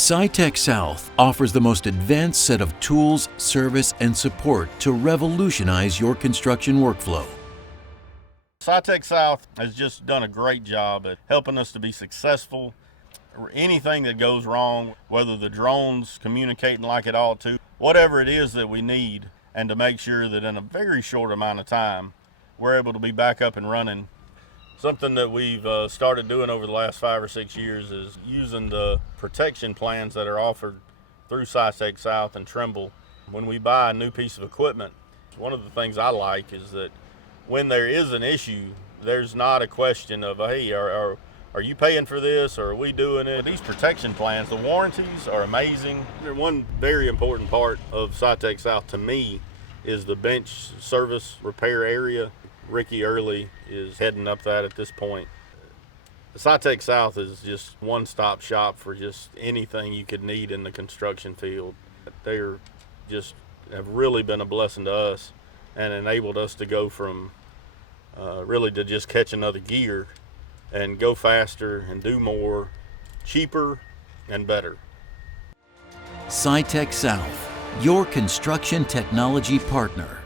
SITECH South offers the most advanced set of tools, service, and support to revolutionize your construction workflow. SITECH South has just done a great job at helping us to be successful. Anything that goes wrong, whether the drone's communicating like it ought to, whatever it is that we need, and to make sure that in a very short amount of time, we're able to be back up and running. Something that we've started doing over the last 5 or 6 years is using the protection plans that are offered through SITECH South and Trimble. When we buy a new piece of equipment, one of the things I like is that when there is an issue, there's not a question of, hey, are you paying for this, or are we doing it? These protection plans, the warranties are amazing. One very important part of SITECH South to me is the bench service repair area. Ricky Early is heading up that at this point. SITECH South is just one-stop shop for just anything you could need in the construction field. They're just have really been a blessing to us and enabled us to go from really to just catch another gear and go faster and do more, cheaper and better. SITECH South, your construction technology partner.